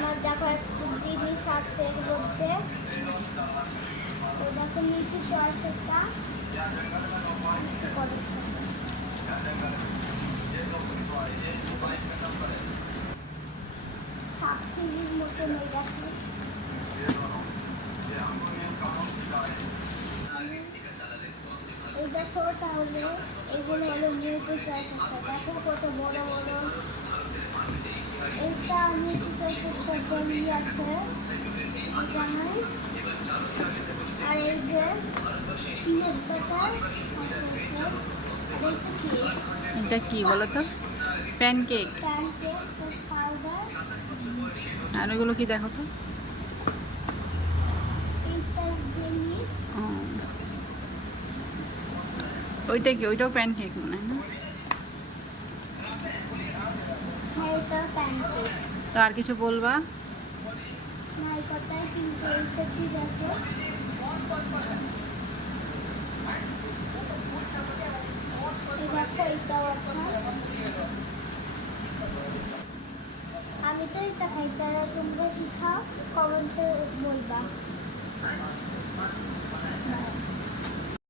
আমার দেখো একটা জিনিস আছে এর মধ্যে। ওই দেখো নিচে চয়েস একটা সাবসিডির মতো হয়ে গেছে। এই দেখো তাহলে এগুলো হলো নিউট্রি চয়েস একটা। দেখো কত বড় বড়। এইটা নিউট্রি চয়েস একটা জেলি আছে এখানে। আর এই যে পিনাট বাটার এটা কি বলো তো? প্যানকেক। Pancake powder. আর ওগুলো কি দেখো তো? এইটা জেলি। ও, ওইটা কি? ওইটাও প্যানকেক মনে হয় না? হ্যাঁ এটা প্যানকেক। তো আর কিছু বলবা? না এই কথাই কিন্তু এইটা ঠিক আছে। এই দেখো এইটাও আছে। আমি তো এটা খাই, তারা তোমরা কি খাও কমেন্টে বলবা।